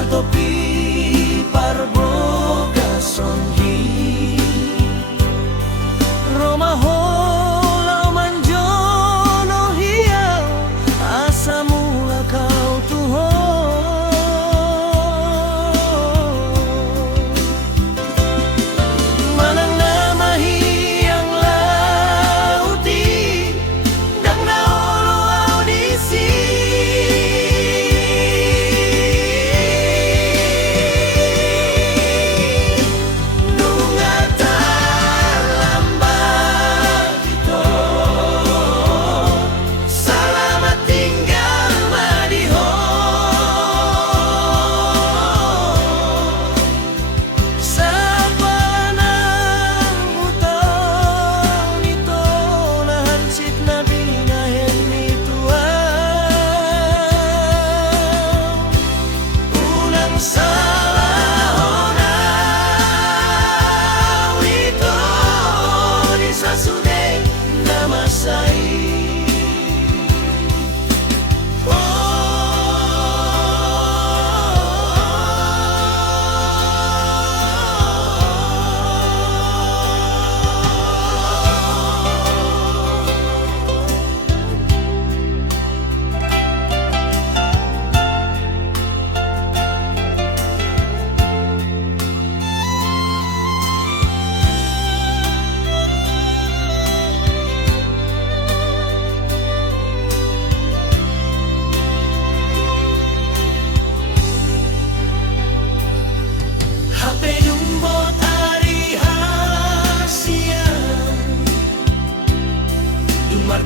topi parboga sonhi Roma holau manjono hiau asa mula kau tuho Manang nama hiang lauti dang naolo audisi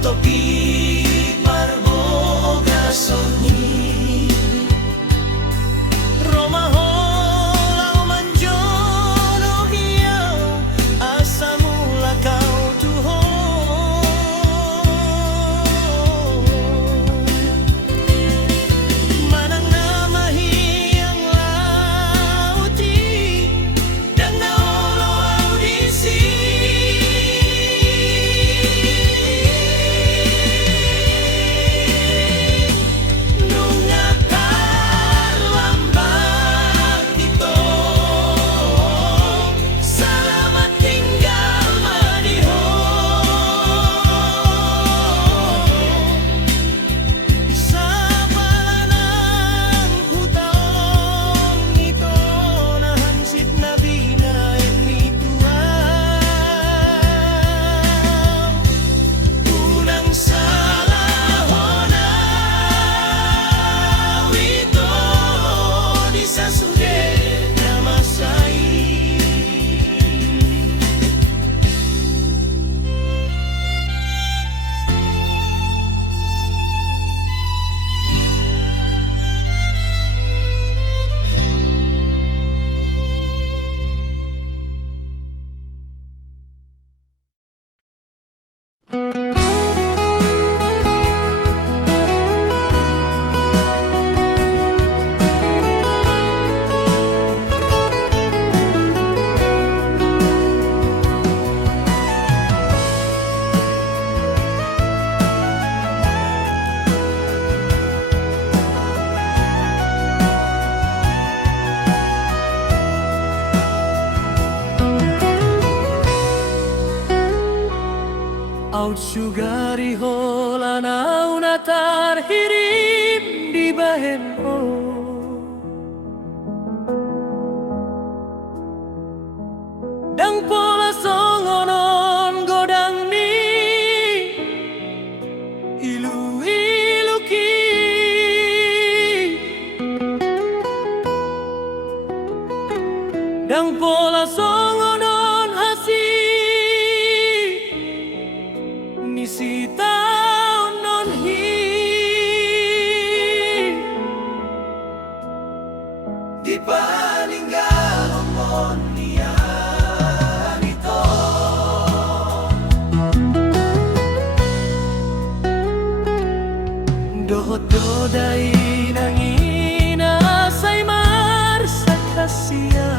Topi parboga soni Roma holau manjono hiau asa mula kau tuho Manang nama hiang lauti dang naolo audisi Aut sugari hola nauna tarhirim di bahenho Dang pola songonon godang ni ilu ki Dang pola songonon hasi Nisita non hi di paninggal mon niya nito Dohot-dodai nangina say mar sa kasiya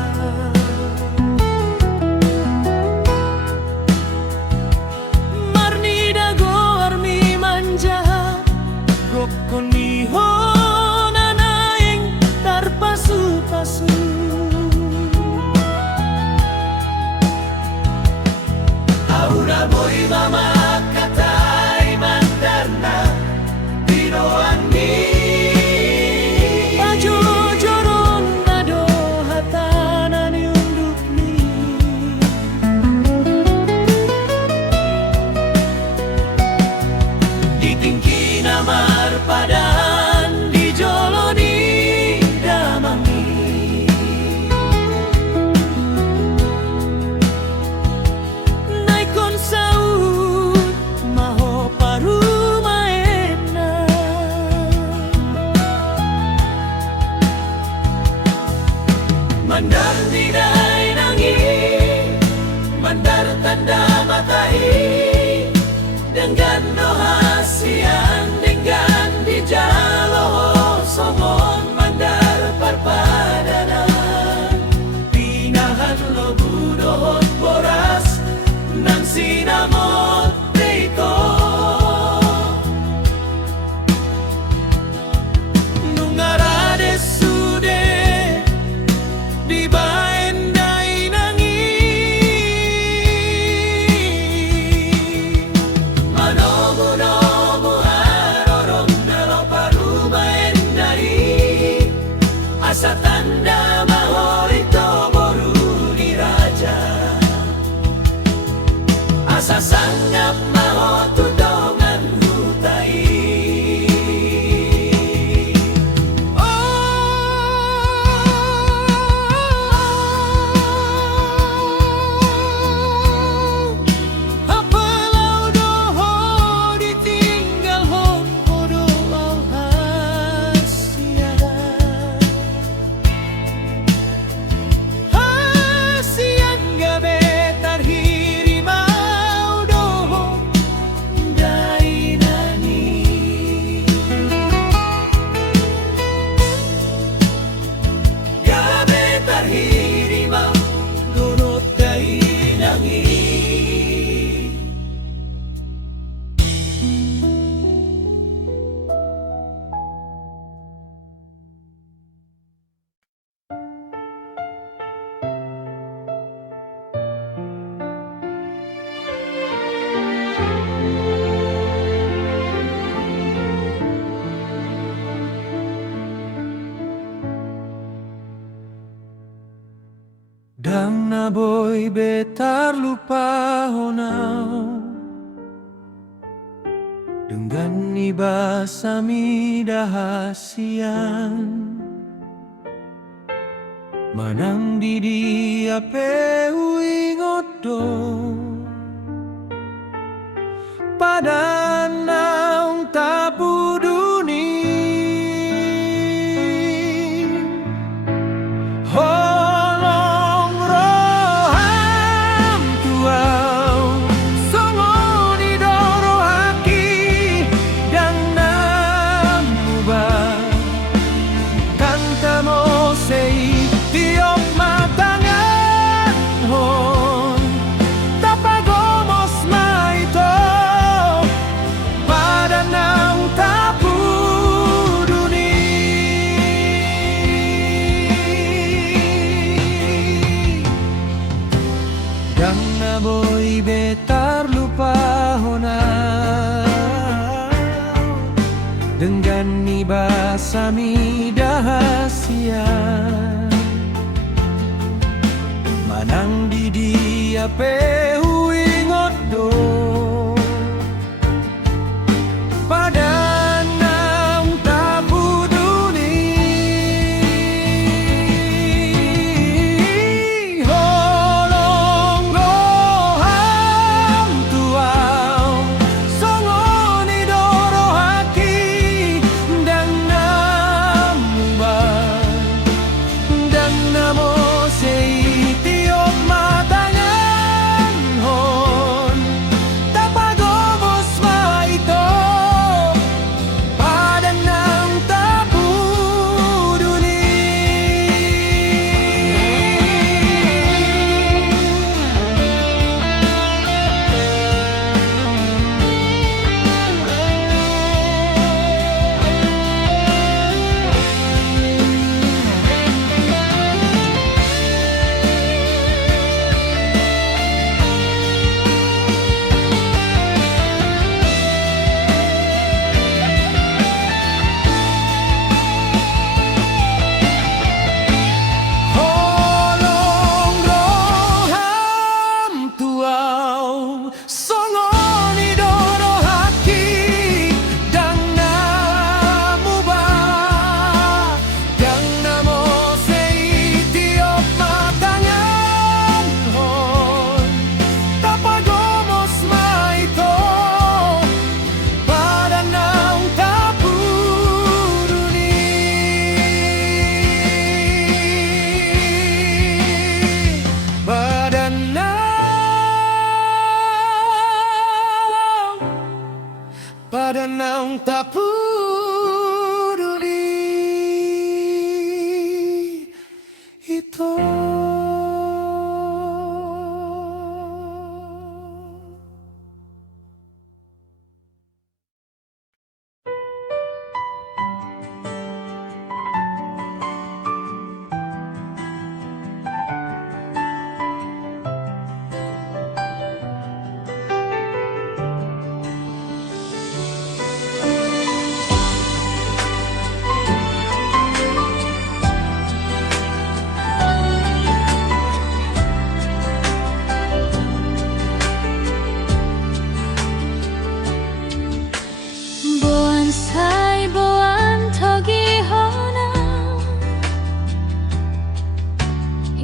boy mama katai mandarna dinoan ni pajojoron nado hatanan unduk ni ditingki namar padan di joloni damangi naikon saud maho parumaena mandar dinai nangi mandar tanda matai dengan dohasian dengan di jalo somon mandar parpadanan pinahan lo budohon boras nang sinamot dito nungarade sude di baenday nangi manomo-nomo harorom dalo parumaenday asa tanda mahorito boru di raja asa sanggap maho tudongan hutai apalau doho ditinggal hon podo au hasian gabe tarhiri mau doho dainani gabe tarhiri mau dorot dainangi dang na boy betar lupa honau dengan ibasami dahasian manang didi ape uingodo pada naung tapu duni holong roham tuau songo di doro haki dan namuba kantamo sei tiok matangan hon tapagomos maito pada naung tapu duni yang naboy betar lupa honau dengan ibasami dahasian manang didi ape huingodo pada naung tapu duni holong goham tuau songo ni doro haki dan namuba dan namo sei tiok matangan hon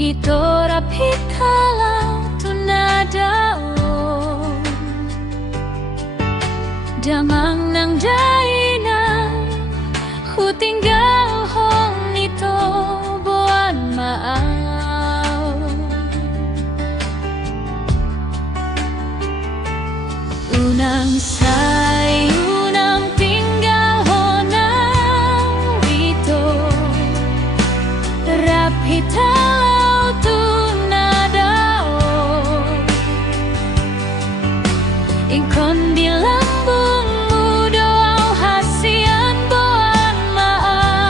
Ito rapitalau tunadao damang nang daina hu tinggal hong nito buan maaw unang say unang tinggal honau ito rapitalau tunadao ikon di lambung mudo au hasian buan maaw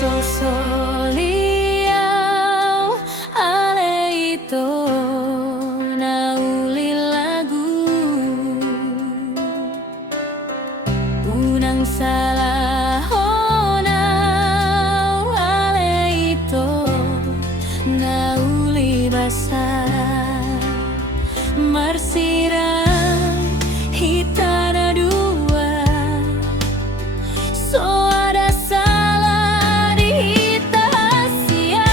Sosoliau ale ito nauli lagu unang salahonau ale ito nauli basa marsirang hitana dua so ada salah di hita Asia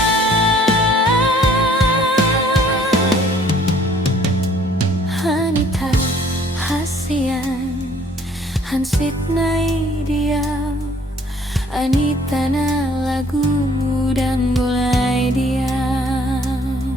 Hanita hasian hansit nai dia Anita na lagu dan mulai diam.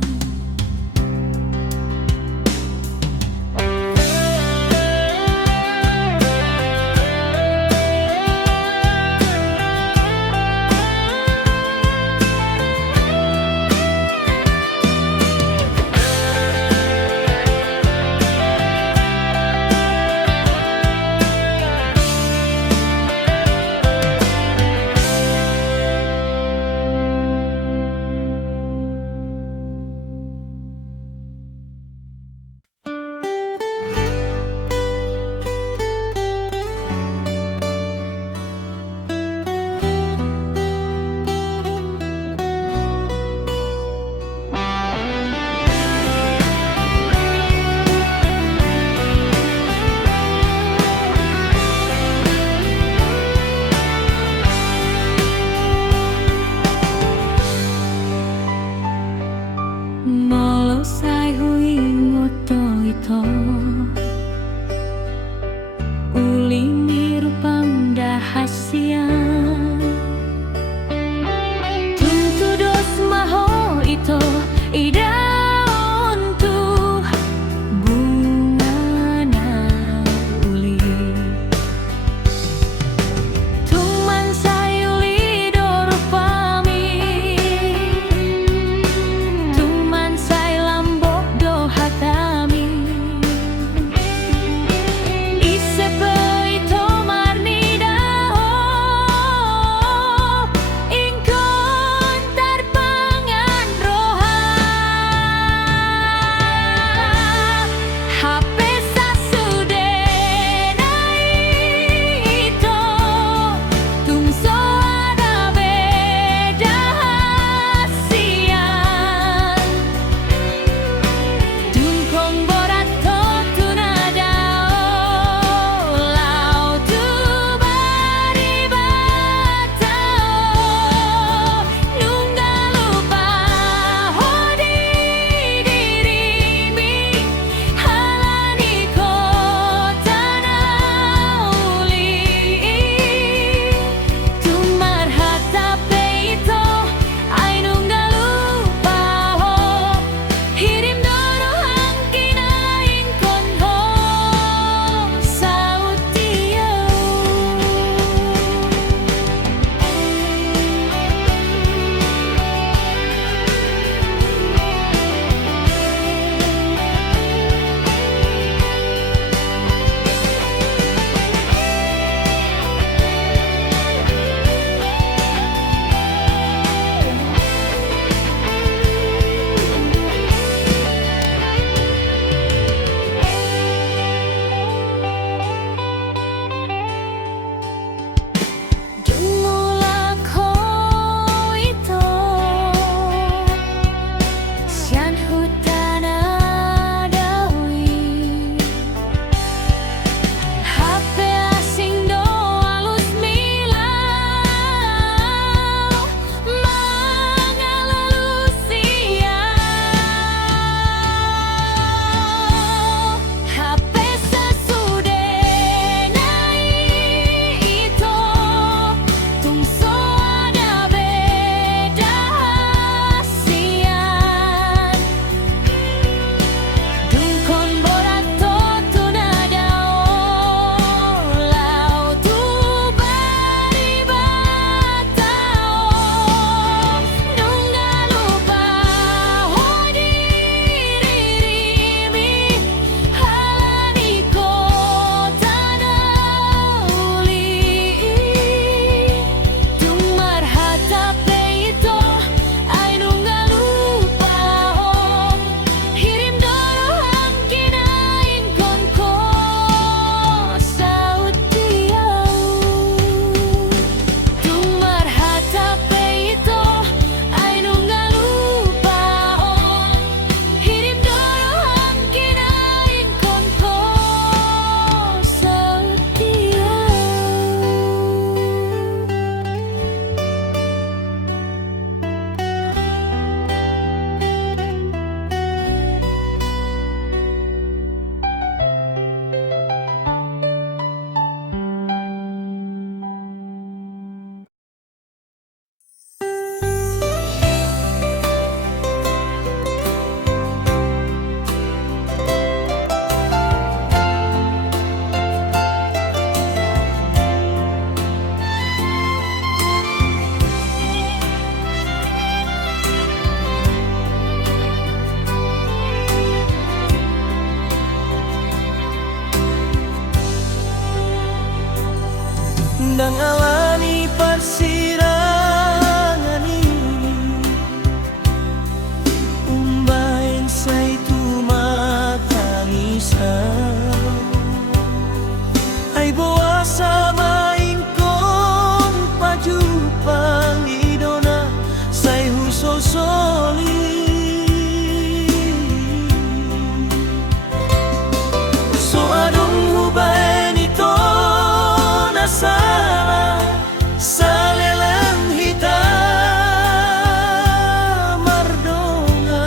sirangani umbain say tumatangisan ay bawa sa maingkong pajupang idona say husosoli so adong hubain ito nasara sa lelang hitam mardonga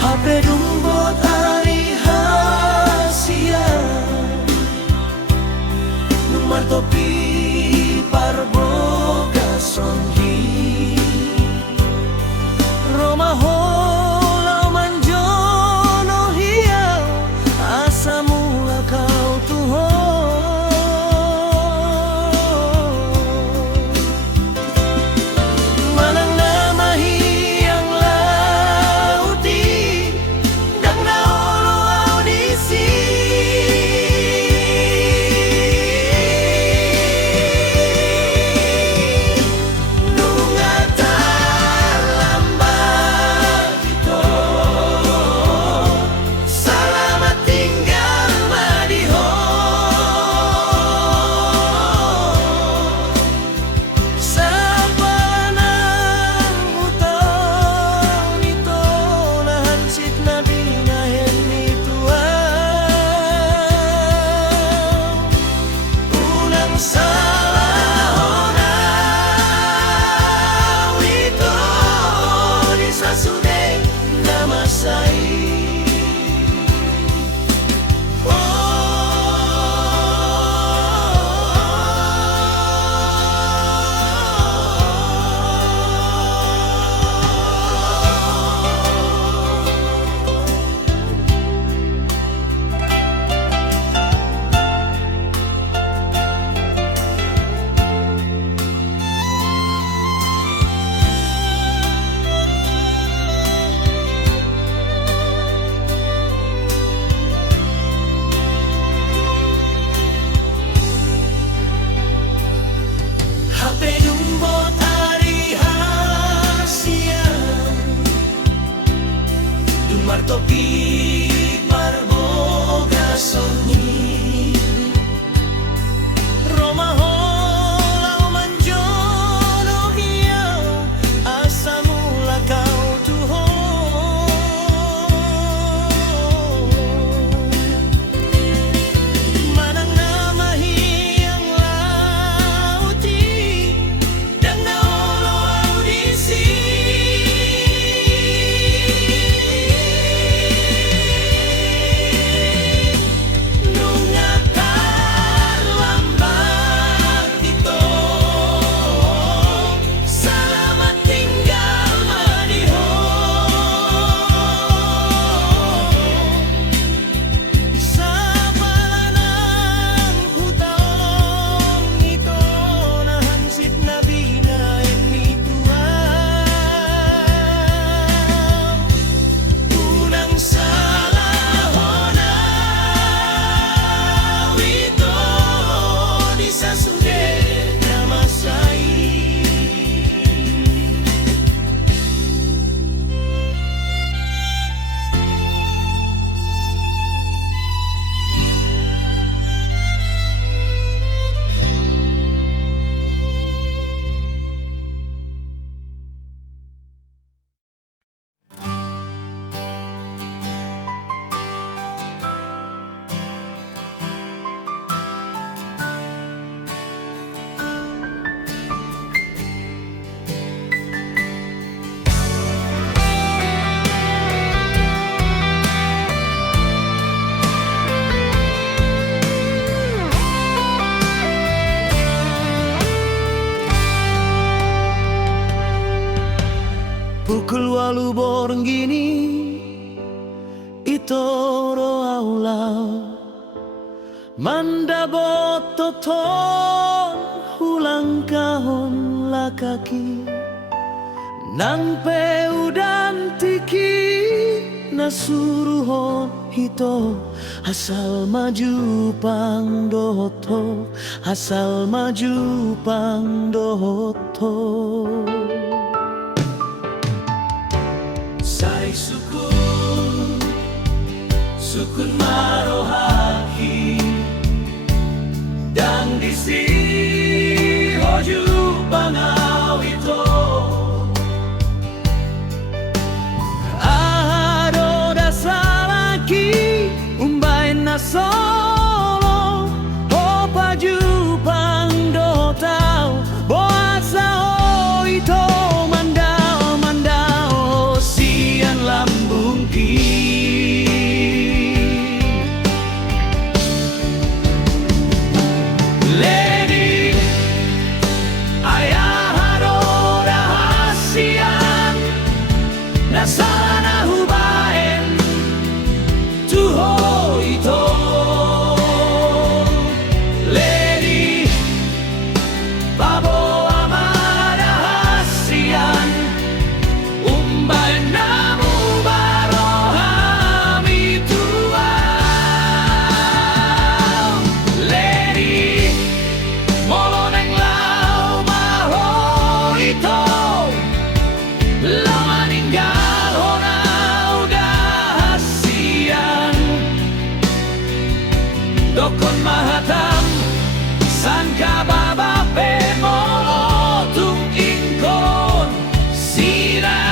hape dumbot ari hasia numartopi parboga sonhi romaholau manjono hiau asamu kau Tuhan manang namahi ang lauti dang naolo audisi nungata lambat ito salamat tinggal madiho sa panang utang ito nahansit na binayan ni Tuhan unang salahonaw ito di sa sunay na masay hape dumbot ari hasia dumartopi parboga soni romaholau manjono hiau asamu kau Tuhan manang namahi ang lauti dang naolo audisi nungakar lambat ito salamat tinggal madiho sa palanang hutang ito nahansit na binayan ni Tuhan unang salahonaw ito di sa sunay na masay pukul 8 boreng gini itoro aulau mandabot toton hulang kahon lakaki nang peudan tiki nasuruhon hito asal maju pangdoto, asal maju pangdoto. Sai sukun, sukun marohaki, dan disi hoju pangawito. Ado dasalaki umbain na solo, o paju pangdotao, boasa o ito mandao mandao sian lambung ki. Lady ayahado rahasian nasana hubaen tuho ito. Lady babo amara hasian umbay namu barohami tuaw. Lady moloneng lau maho ito, lau maninggal honau dahasian. Dokon mahatam sangka baba pemolotung ingkon sira.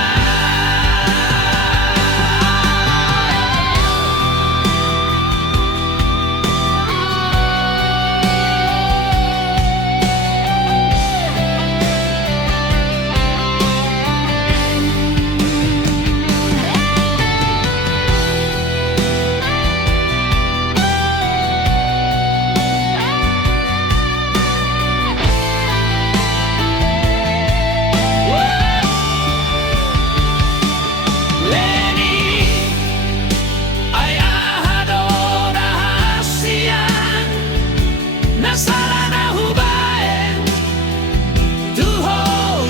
Lady ayahado rahasian nasarana hubaen tuho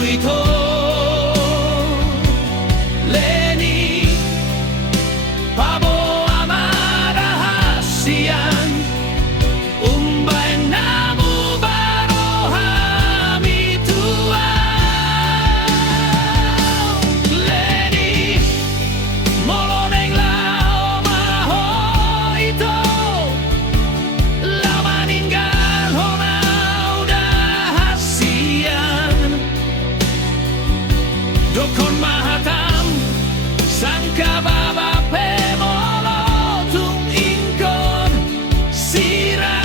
ito. Lady pabo amara hasian umbay namu barohami tuaw. Lady moloneng lau maho ito, lau maninggal honau dahasian. Dokon mahatam sangka baba pemolotung ingkon sira.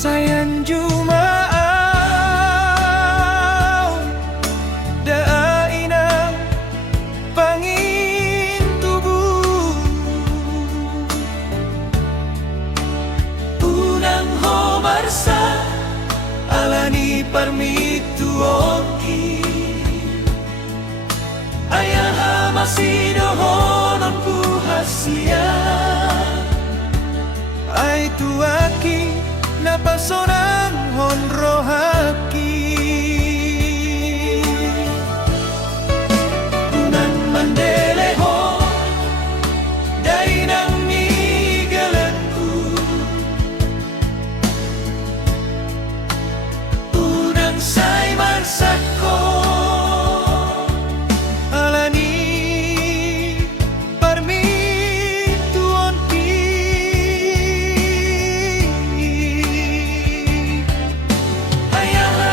Sayan jumaaw dainang pangin tubuh unang homarsa alani parmituonki ayaha masih dohonon ku hasia ay tuaki napasonang honrohaki unan mandeleho dainang migalanku unang say marsako alani parmituonki ayaha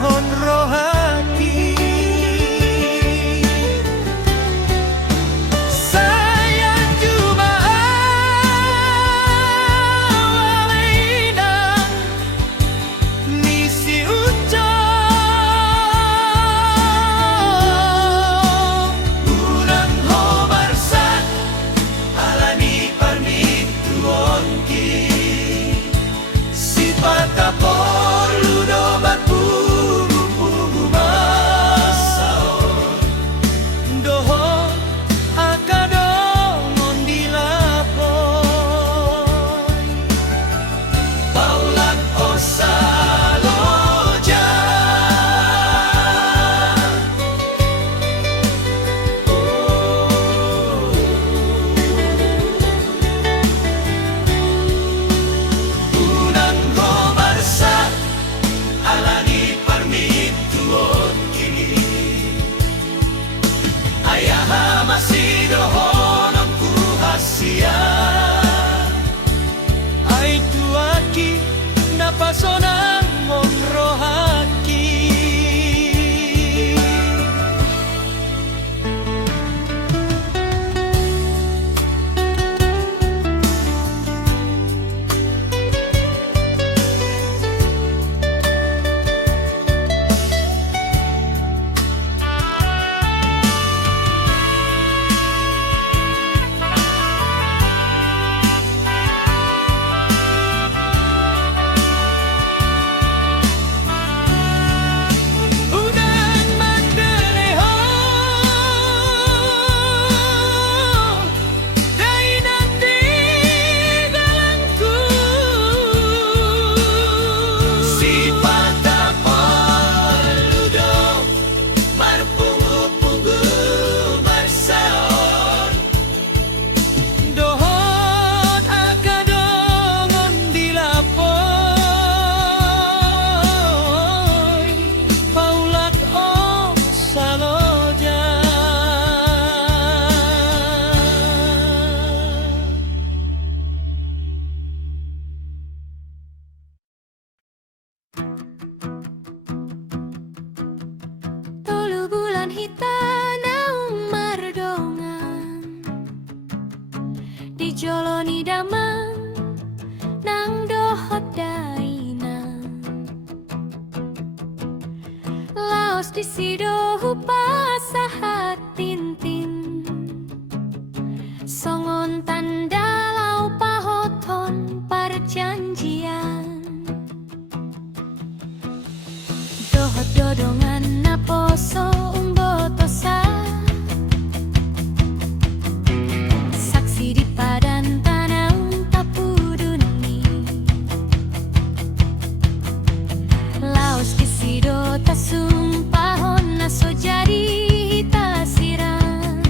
hon rohaki. Sayang Jumaat Walaina Nisi ucap Urang homarsan Alani parmituon ki Sifat kapolu dobat pugu-pugu masaon Dohon akadongon dilapoy Paulat osaloja Unang romarsa alani parmituon kini Ayaha masih dohon ang kuhasia Ay tuaki napasonang mon rohaki. Unang magdanehon Day nantiggalangku Sifat apoludo Marpungu-pungu marsaon Dohon akadongon dilapoy Paulat o saloja Tolu bulan hitana mardongan dijoloni damang nang dohot daina laos di sidohu pasahat tintin songon tanda lau pahoton perjanjian dohot dodongan naposo umbotosa saksi di padan tanah tapuduni laos di sido tasumpahon naso jadi tasiran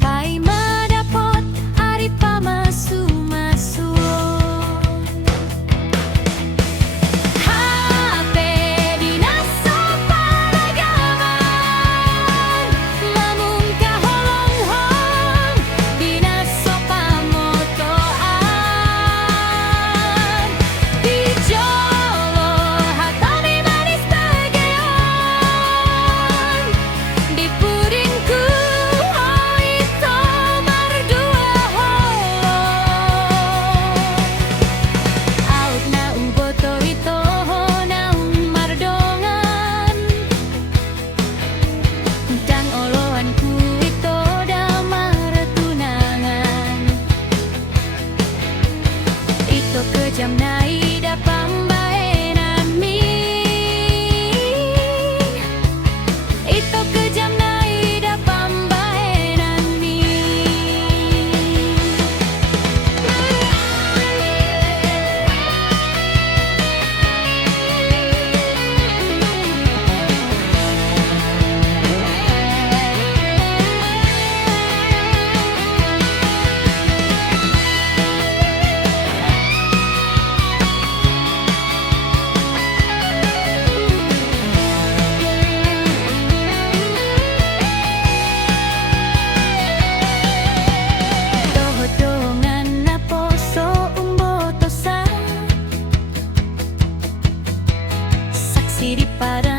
pai madapot ari pamasu-masuon HP dinaso palagaman lamun kaholong-holong dinaso pamotoan dijolo hatami manis bageon dipuringku oh itu mardua holo Aut na uboto ito naung mardongan Dang oloanku ito damar tunangan Ito kejam naida pambaenami Ito kejam naida pambaenami para